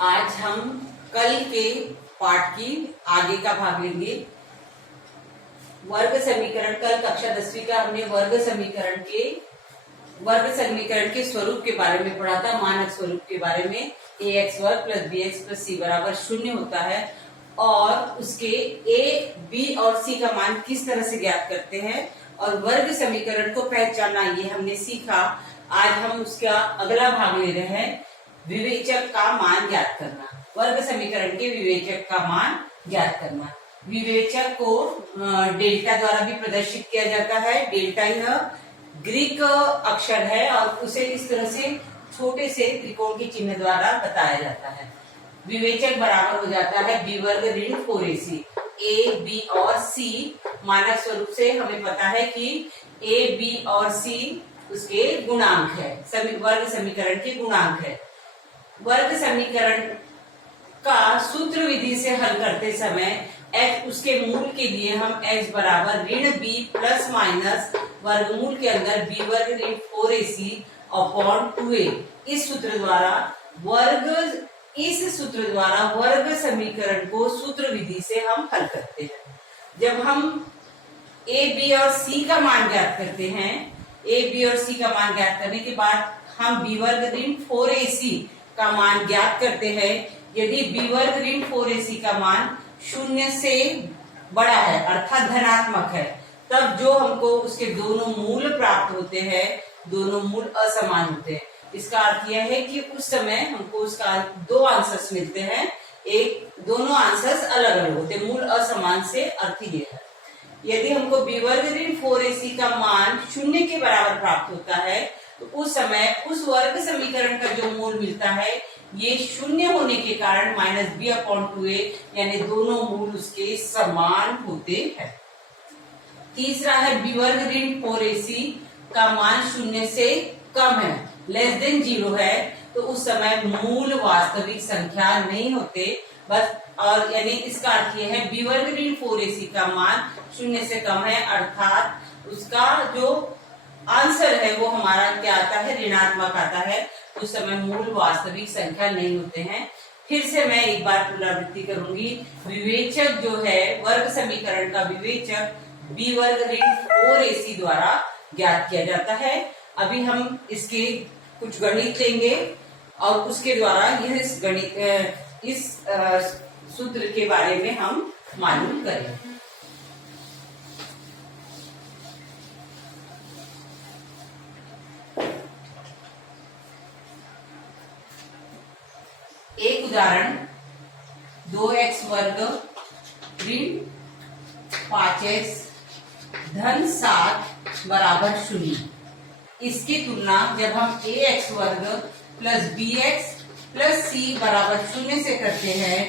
आज हम कल के पाठ की आगे का भाग लेंगे। वर्ग समीकरण, कल कक्षा 10वीं का हमने वर्ग समीकरण के स्वरूप के बारे में पढ़ा था। मानक स्वरूप के बारे में ax वर्ग प्लस bx प्लस c बराबर 0 होता है और उसके a, b और c का मान किस तरह से ज्ञात करते हैं और वर्ग समीकरण को पहचानना, ये हमने सीखा। आज हम उसका अगला भाग ले रहे हैं, विवेचक का मान ज्ञात करना। वर्ग समीकरण के विवेचक का मान ज्ञात करना। विवेचक को डेल्टा द्वारा भी प्रदर्शित किया जाता है। डेल्टा यह ग्रीक अक्षर है और उसे इस तरह से छोटे से त्रिकोण के चिन्ह द्वारा बताया जाता है। विवेचक बराबर हो जाता है b वर्ग ऋण 4ac। a, b और c मानक स्वरूप से हमें पता है कि a, b और c उसके गुणांक है, वर्ग समीकरण के गुणांक है। वर्ग समीकरण का सूत्र विधि से हल करते समय x उसके मूल के लिए हम x बराबर ऋण b प्लस माइनस वर्गमूल के अंदर b वर्ग ऋण 4ac अपॉन 2a इस सूत्र द्वारा वर्ग समीकरण को सूत्र विधि से हम हल करते हैं। जब हम a, b और c का मान ज्ञात करते हैं, a, b और c का मान ज्ञात करने के बाद हम b वर्ग ऋण 4ac का मान ज्ञात करते हैं। यदि b वर्ग ऋण 4ac का मान 0 से बड़ा है अर्थात धनात्मक है, तब जो हमको उसके दोनों मूल प्राप्त होते हैं, दोनों मूल असमान होते हैं। इसका अर्थ यह है कि उस समय हमको उसका दो आंसर्स मिलते हैं, दोनों आंसर्स अलग अलग होते हैं, मूल असमान से अर्थ ये है। यदि हमको b वर्ग ऋण 4ac का मान 0 के बराबर प्राप्त होता है तो उस समय उस वर्ग समीकरण का जो मूल मिलता है ये 0 होने के कारण माइनस b अपॉन 2a, यानी दोनों मूल उसके समान होते हैं। तीसरा है b वर्ग ऋण 4ac का मान 0 से कम है, लेस देन 0 है, तो उस समय मूल वास्तविक संख्या नहीं होते बस। और यानी इसका अर्थ यह है b वर्ग ऋण 4ac का मान 0 से कम है अर्थात उसका जो आंसर है वो हमारा क्या आता है, ऋणात्मक आता है। उस समय मूल वास्तविक संख्या नहीं होते हैं। फिर से मैं एक बार पुनरावृत्ति करूंगी। विवेचक जो है, वर्ग समीकरण का विवेचक b वर्ग ऋण 4ac द्वारा ज्ञात किया जाता है। अभी हम इसके कुछ गणित लेंगे और उसके द्वारा इस सूत्र के बारे में हम मालूम करें। एक उदाहरण, 2x वर्ग ऋण 5x धन 7 बराबर 0। इसकी तुलना जब हम ax वर्ग प्लस bx प्लस c बराबर 0 से करते हैं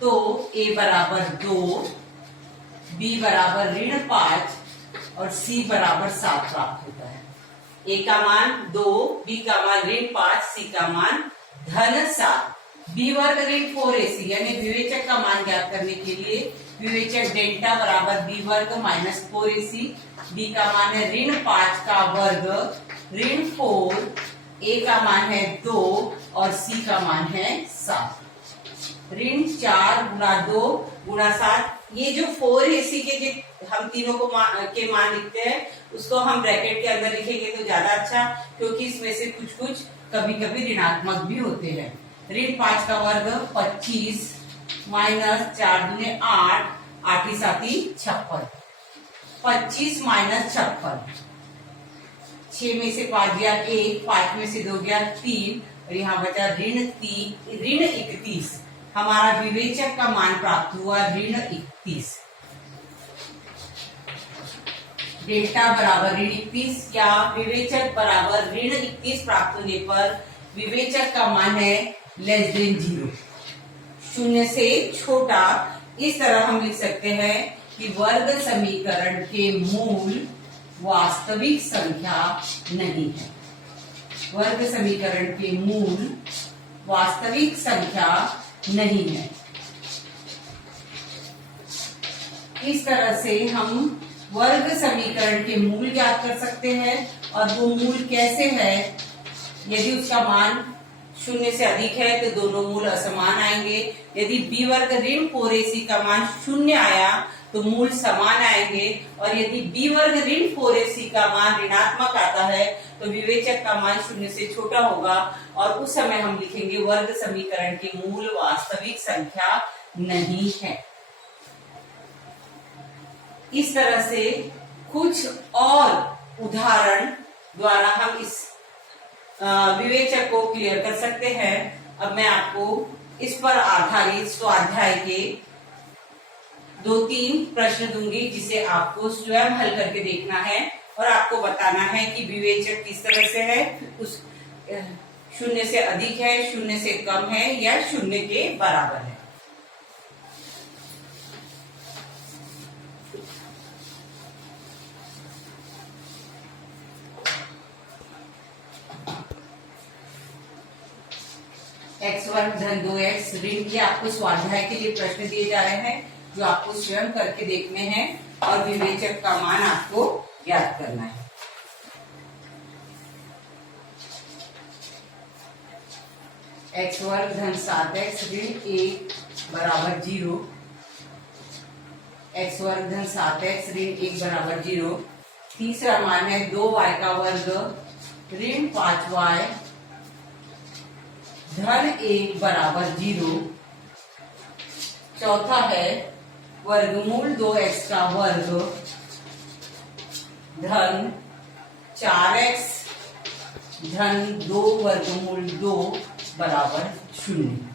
तो a बराबर 2, b बराबर ऋण 5 और c बराबर 7 प्राप्त होता है। a का मान 2, b का मान ऋण 5, c का मान धन 7। b वर्ग ऋण 4ac यानी विवेचक का मान ज्ञात करने के लिए विवेचक डेल्टा बराबर b वर्ग माइनस 4ac, b का मान है ऋण 5 का वर्ग ऋण 4, a का मान है 2 और c का मान है 7। ऋण 4 गुणा 2 गुणा 7, ये जो 4ac के जो हम तीनों को के मान लिखते हैं उसको हम ब्रैकेट के अंदर लिखेंगे तो ज्यादा अच्छा, क्योंकि इसमें से कुछ कभी कभी ऋणात्मक भी होते हैं। ऋण 5 का वर्ग 25 माइनस 4 दूने 8, 8 ही 7 56, 25 माइनस 56, 6 में से 5 गया 1, 5 में से 2 गया 3 और यहाँ बचा ऋण 31। हमारा विवेचक का मान प्राप्त हुआ ऋण 31। डेल्टा बराबर ऋण 21 या विवेचक बराबर ऋण 21 प्राप्त होने पर विवेचक का मान है लेस देन 0, 0 से छोटा। इस तरह हम लिख सकते हैं कि वर्ग समीकरण के मूल वास्तविक संख्या नहीं है। वर्ग समीकरण के मूल वास्तविक संख्या नहीं है। इस तरह से हम वर्ग समीकरण के मूल ज्ञात कर सकते हैं। और वो मूल कैसे है, यदि उसका मान शून्य से अधिक है तो दोनों मूल असमान आएंगे। यदि b वर्ग ऋण 4ac का मान शून्य आया तो मूल समान आएंगे, और यदि b वर्ग ऋण 4ac का मान ऋणात्मक आता है तो विवेचक का मान शून्य से छोटा होगा, और उस समय हम लिखेंगे वर्ग समीकरण के मूल वास्तविक संख्या नहीं है। इस तरह से कुछ और उदाहरण द्वारा हम इस विवेचक को क्लियर कर सकते हैं। अब मैं आपको इस पर आधारित स्वाध्याय के 2-3 प्रश्न दूंगी, जिसे आपको स्वयं हल करके देखना है और आपको बताना है कि विवेचक किस तरह से है, उस शून्य से अधिक है, शून्य से कम है या शून्य के बराबर है। x वर्ग धन 2x ऋण के आपको स्वाध्याय के लिए प्रश्न दिए जा रहे हैं, जो आपको स्वयं करके देखने हैं और विवेचक का मान आपको याद करना है। x वर्ग धन 7x ऋण 1 बराबर 0, x वर्ग धन 7x ऋण 1 बराबर 0। तीसरा मान है 2y का वर्ग ऋण 5y धन 1 बराबर 0। चौथा है वर्गमूल 2x का वर्ग धन 4x धन 2 वर्गमूल 2 बराबर 0।